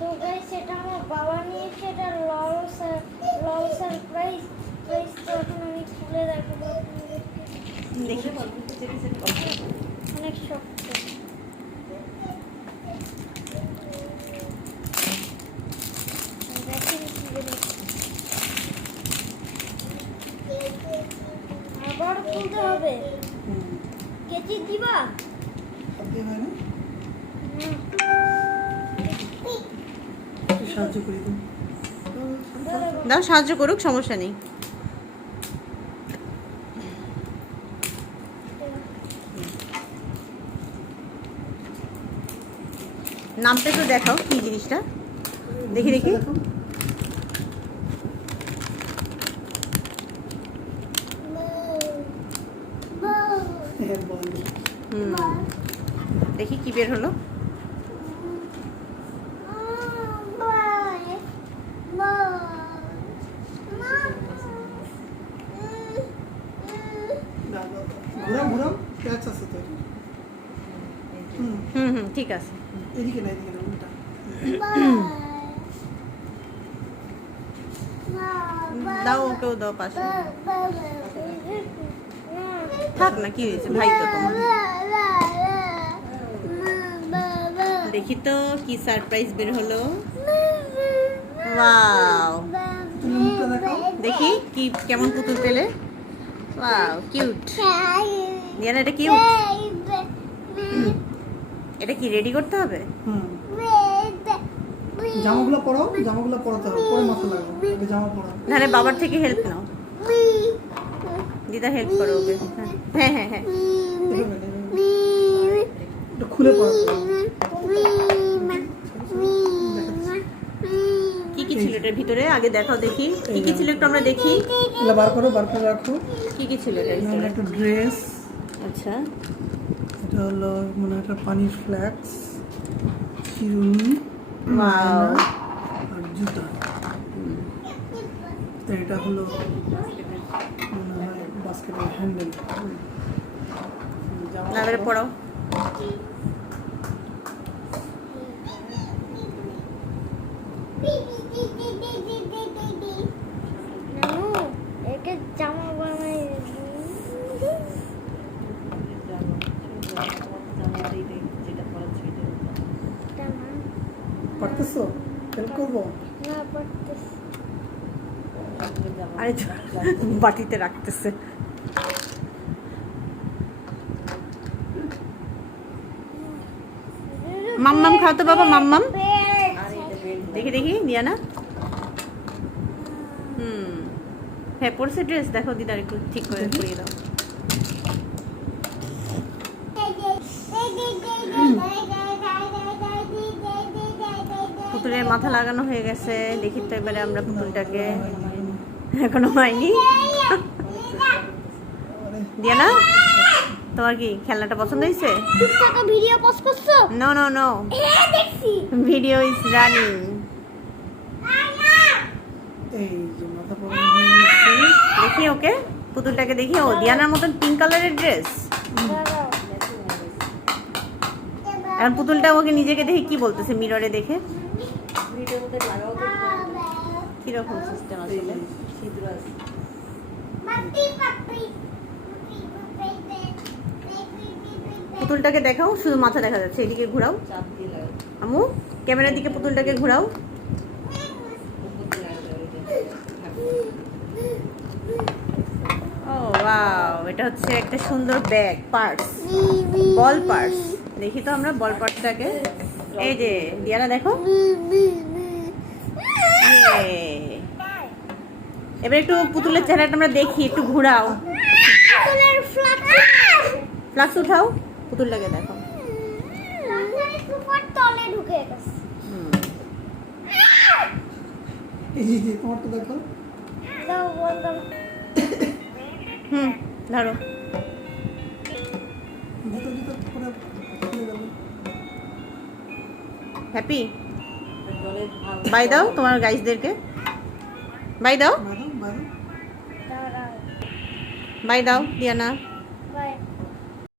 তো গাইস এটা আমার বাবা নিয়েছে, এটা লল সারপ্রাইজ প্রাইস। তো এখন আমি খুলে দেখাবো আপনাদেরকে। দেখি অনেক শক্ত। দেখেন কি বেরিয়েছে। আবার খুলতে হবে। কেচি দিবা? সাহায্য করি তো। দাও, সাহায্য করুক, সমস্যা নেই। নামটা একটু দেখাও কি জিনিসটা, দেখি দেখি। দেখি কি বের হলো। ঘুরাও ঘুরাও, ক্যাচ আছে তো। ঠিক আছে। এদিকে না, এদিকে না, উল্টা। দাও, ওকেও দাও পাশে। থাক না, কি হয়েছে, ভাই তো তোমার। দেখি তো কি সারপ্রাইজ বের হলো। ওয়াও, তুমি মুখটা দেখাও। দেখি কি কেমন পুতুল পেলে। Wow, cute. দিয়ানা, এটা কিউট। এটা কি রেডি করতে হবে? জামাগুলো পরাও, জামাগুলো পরাতে হবে, পরে মাথা লাগাও। আগে জামা পরাও। নাহলে বাবার থেকে হেল্প নাও। দিদা হেল্প করো ওকে। হ্যাঁ হ্যাঁ হ্যাঁ। এটা খুলে পরাতে হবে। কি কি ছিল এটার ভিতরে আগে দেখাও দেখি। কি কি ছিল একটু আমরা দেখি। এগুলো বার করো, বার করে রাখো। কি কি ছিল এটার এটা হলো ভিতরে? একটা ড্রেস, আচ্ছা, এটা হলো মানে একটা পানির ফ্ল্যাক্স, চিরুনি, ওয়াও, আর জুতা। তো এটা হলো মনে হয় বাস্কেটের হ্যান্ডেল। না বের পড়াও। একে জামা বানাই। পারতেছো? হেল্প করবো? না পারতেছি। আরে বাটিতে রাখতেছে। মাম্মাম খাও তো বাবা, মাম্মাম। দেখি দেখি দিয়ানা। হ্যাঁ, পরছে ড্রেস। দেখো দিদার একটু ঠিক করে পরিয়ে দাও। পুতুলের মাথা লাগানো হয়ে গেছে। দেখি তো এবারে আমরা পুতুলটাকে। এখনো হয়নি। দিয়ানা, তোমার কি খেলনাটা পছন্দ হয়েছে? টাকা ভিডিও পোস্ট করছো? নো নো নো, হ্যাঁ দেখছি। Video is running. এই যে মাথা পরানো হয়ে গেছে। দেখি ওকে, পুতুলটাকে দেখি। ও দিয়ানার মতন পিঙ্ক কালারের ড্রেস। এখন পুতুলটা ওকে নিজেকে দেখে কি বলতেছে মিররে দেখে? কিরকম সিস্টেম আসলে? পুতুলটাকে দেখাও, শুধু মাথা দেখা যাচ্ছে। এদিকে ঘোরাও আম্মু, ক্যামেরার দিকে পুতুলটাকে ঘোরাও। ও ওয়াও, এটা হচ্ছে একটা সুন্দর ব্যাগ, পার্স, বল পার্স। দেখি তো আমরা বল পার্সটাকে। এই যে দিয়ানা দেখো। ইয়ে। এবার একটু পুতুলের চেহারাটা আমরা দেখি, একটু ঘোরাও। ফ্লাক্স উঠাও, পুতুলটাকে দেখো। তলে ঢুকে গেছে। এই যে তোমারটা দেখো। দাও বললাম। ধরো। জুতো জুতো পরে খুলে গেল। হ্যাপি, বাই দাও তোমার গাইসদেরকে। বাই দাও, বাঁধো, বাঁধো। বাই দাও দিয়ানা।